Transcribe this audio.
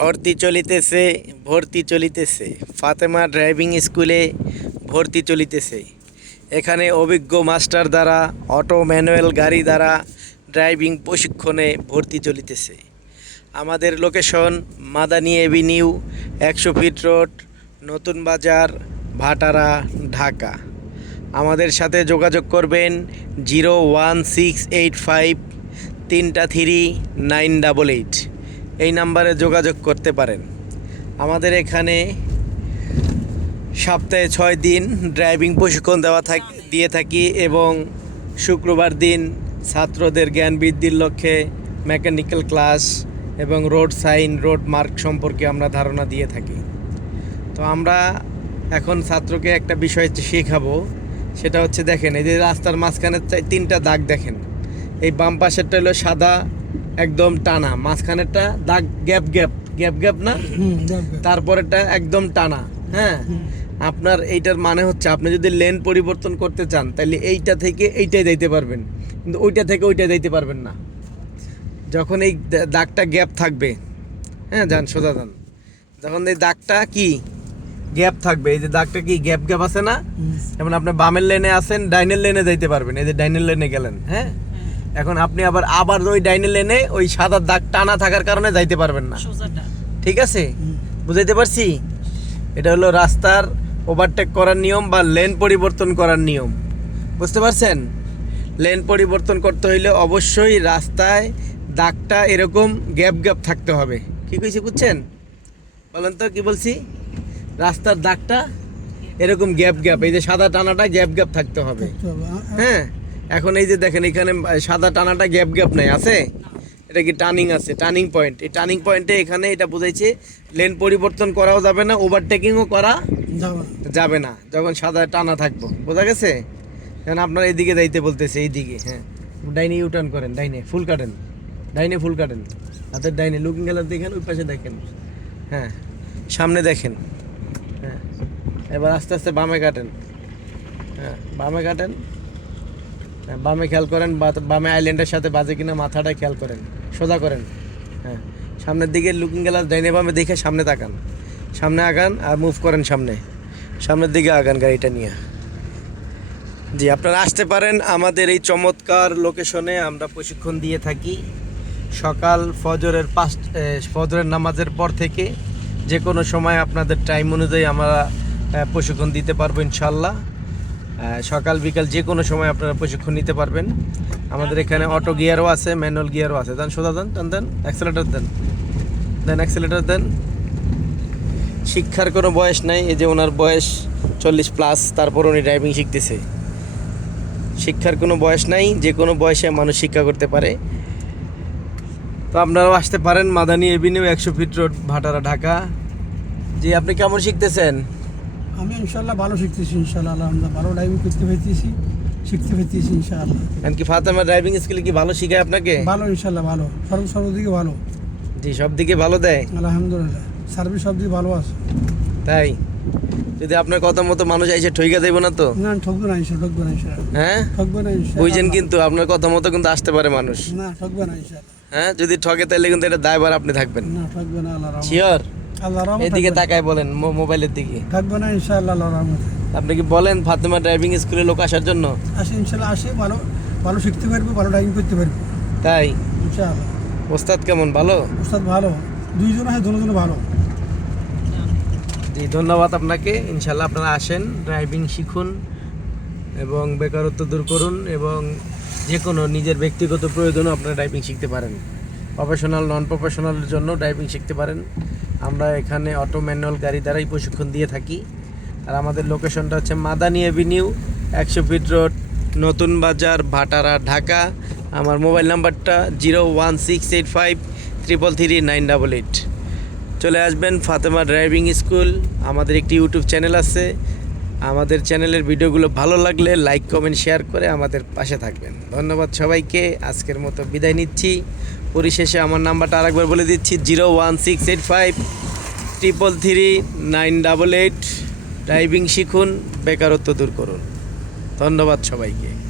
ভর্তি চলিতেছে ভর্তি চলিতেছে। ফাতেমা ড্রাইভিং স্কুলে ভর্তি চলিতেছে। এখানে অভিজ্ঞ মাস্টার দ্বারা, অটো ম্যানুয়াল গাড়ি দ্বারা ড্রাইভিং প্রশিক্ষণে ভর্তি চলিতেছে। আমাদের লোকেশন মাদানি এভিনিউ, একশো ফিট রোড, নতুন বাজার, ভাটারা, ঢাকা। আমাদের সাথে যোগাযোগ করবেন zero one six eight five তিনটা থ্রি নাইন ডাবল এইট। এই নাম্বারে যোগাযোগ করতে পারেন। আমাদের এখানে সপ্তাহে ছয় দিন ড্রাইভিং প্রশিক্ষণ দেওয়া থাক, দিয়ে থাকি এবং শুক্রবার দিন ছাত্রদের জ্ঞান বৃদ্ধির লক্ষ্যে মেকানিক্যাল ক্লাস এবং রোড সাইন, রোড মার্ক সম্পর্কে আমরা ধারণা দিয়ে থাকি। তো আমরা এখন ছাত্রকে একটা বিষয় শেখাবো, সেটা হচ্ছে দেখেন, এই যে রাস্তার মাঝখানে তিনটা দাগ দেখেন। এই বাম পাশেরটা হলো সাদা একদম টানা মাঝখানেরটা দাগ গ্যাপ গ্যাপ গ্যাপ গ্যাপ না? তারপরেরটা একদম টানা হ্যাঁ? আপনার এইটার মানে হচ্ছে আপনি যদি লেন পরিবর্তন করতে চান তাহলে এইটা থেকে এইটাই যাইতে পারবেন। কিন্তু ওইটা থেকে ওইটা যাইতে পারবেন না। যখন এই দাগটা গ্যাপ থাকবে হ্যাঁ যান সোজা যান। যখন এই দাগটা কি? গ্যাপ থাকবে। এই যে দাগটা কি গ্যাপ গ্যাপ আছে না? যেমন আপনি বামের লেনে আছেন ডাইনের লেনে যাইতে পারবেন। এই যে ডাইনের লেনে গেলেন হ্যাঁ? এখন আপনি আবার আবার ওই ডাইনে লেনে ওই সাদা দাগ টানা থাকার কারণে যাইতে পারবেন না। ঠিক আছে? বুঝাইতে পারছি? এটা হলো রাস্তার ওভারটেক করার নিয়ম বা লেন পরিবর্তন করার নিয়ম। বুঝতে পারছেন? লেন পরিবর্তন করতে হইলে অবশ্যই রাস্তায় দাগটা এরকম গ্যাপ গ্যাপ থাকতে হবে। কি কইছি বুঝছেন? বলেন তো কী বলছি? রাস্তার দাগটা এরকম গ্যাপ গ্যাপ এই যে সাদা টানাটা গ্যাপ গ্যাপ থাকতে হবে। হ্যাঁ? এখন এই যে দেখেন এখানে সাদা টানাটা গ্যাপ গ্যাপ নাই আছে? এটা কি টার্নিং আছে? টার্নিং পয়েন্ট এই টার্নিং পয়েন্টে এখানে এটা বোঝাইছে লেন পরিবর্তন করাও যাবে না ওভারটেকিংও করা যাবে না। যখন সাদা টানা থাকব। বোঝা গেছে? এখন আপনার এইদিকে যাইতে বলতেছে এইদিকে হ্যাঁ। ডাইনে ইউটার্ন করেন ডাইনে ফুল কাটেন ডাইনে ফুল কাটেন হাতের ডাইনে লুকিং গেলার দেখেন ওই পাশে দেখেন। হ্যাঁ সামনে দেখেন। হ্যাঁ এবার আস্তে আস্তে বামে কাটেন। হ্যাঁ বামে কাটেন। বামে খেয়াল করেন বামে আইল্যান্ডের সাথে বাজে কিনা মাথাটা খেয়াল করেন, সোজা করেন। হ্যাঁ সামনের দিকে লুকিং গ্লাস ডাইনে বামে দেখে সামনে তাকান। সামনে আগান আর মুভ করেন সামনে। সামনের দিকে আগান গাড়িটা নিয়ে। জি, আপনারা আসতে পারেন আমাদের এই চমৎকার লোকেশনে আমরা প্রশিক্ষণ দিয়ে থাকি। সকাল ফজরের পাঁচ ফজরের নামাজের পর থেকে যে কোনো সময় আপনাদের টাইম অনুযায়ী আমরা প্রশিক্ষণ দিতে পারব ইনশাল্লাহ সকাল, বিকাল যে কোনো সময় আপনারা প্রশিক্ষণ নিতে পারবেন। আমাদের এখানে অটো গিয়ারও আছে, ম্যানুয়াল গিয়ারও আছে। দেন, সোজা দেন টান দেন অ্যাক্সেলেটার দেন। দেন অ্যাক্সেলেটার দেন। শিক্ষার কোনো বয়স নাই, এই যে ওনার বয়স চল্লিশ প্লাস তারপর উনি ড্রাইভিং শিখতেছে। শিক্ষার কোনো বয়স নাই, যে কোনো বয়সে মানুষ শিক্ষা করতে পারে। তো আপনারাও আসতে পারেন, মাদানি এভিনিউ, একশো ফিট রোড, ভাটারা, ঢাকা। জি, আপনি কেমন শিখতেছেন? আমি ইনশাল্লাহ ভালো শিখতেছি ইনশাল্লাহ আলহামদুলিল্লাহ ভালো ড্রাইভিং করতে পেরেছি শিখতে পেরেছি ইনশাআল্লাহ। এমনকি ফাতেমা ড্রাইভিং স্কুলে কি ভালো শিখায় আপনাকে? ভালো ইনশাল্লাহ ভালো। সর্ব সর্বদিকে ভালো। জি সব দিকে ভালো দেয়? আলহামদুলিল্লাহ। সার্ভিস সব দিকে ভালো আছে। তাই? যদি আপনার কথা মতো মানুষ এসে ঠইকা দেবো না তো? না ঠকবে না ইনশাল্লাহ ঠকবে না ইনশাল্লাহ হ্যাঁ? ঠকবে না ইনশাল্লাহ বুঝছেন কিন্তু আপনার কথা মতো কিন্তু আসতে পারে মানুষ। না ঠকবে না ইনশাল্লাহ হ্যাঁ যদি ঠকে তাহলে কিন্তু এটা দায়বার আপনি থাকবেন। না ঠকবে না আল্লাহ শিওর এদিকে থাকবে। তাকায় বলেন মোবাইলের দিকে। ঠকবে না ইনশাআল্লাহ আল্লাহ রহমত। আপনি কি বলেন ফাতেমা ড্রাইভিং স্কুলে লোক আসার জন্য? আসে ইনশাল্লাহ আসে ভালো ভালো শিখতে পারবে ভালো ড্রাইভিং করতে পারবে। তাই? ইনশাআল্লাহ। ওস্তাদ কেমন ভালো? ওস্তাদ ভালো। দুইজন আছে দুজনে ভালো। জি ধন্যবাদ আপনাকে। ইনশাল্লাহ আপনারা আসেন ড্রাইভিং শিখুন এবং বেকারত্ব দূর করুন এবং যে কোনো নিজের ব্যক্তিগত প্রয়োজনও আপনারা ড্রাইভিং শিখতে পারেন। প্রফেশনাল নন প্রফেশনালের জন্য ড্রাইভিং শিখতে পারেন। আমরা এখানে অটো ম্যানুয়াল গাড়ি দ্বারাই প্রশিক্ষণ দিয়ে থাকি। আর আমাদের লোকেশনটা হচ্ছে মাদানি অ্যাভিনিউ একশো ফিট রোড, নতুন বাজার, ভাটারা, ঢাকা। আমার মোবাইল নাম্বারটা zero one six eight five triple three nine double eight চলে আসবেন ফাতেমা ড্রাইভিং স্কুল আমাদের একটি ইউটিউব চ্যানেল আছে। আমাদের চ্যানেলের ভিডিওগুলো ভালো লাগলে লাইক, কমেন্ট, শেয়ার করে আমাদের পাশে থাকবেন। ধন্যবাদ সবাইকে, আজকের মতো বিদায় নিচ্ছি। পরিশেষে আমার নাম্বারটা আরেকবার বলে দিচ্ছি, zero one six eight five, triple three nine double eight. Driving শিখুন, বেকারত্ব দূর করুন। ধন্যবাদ সবাইকে।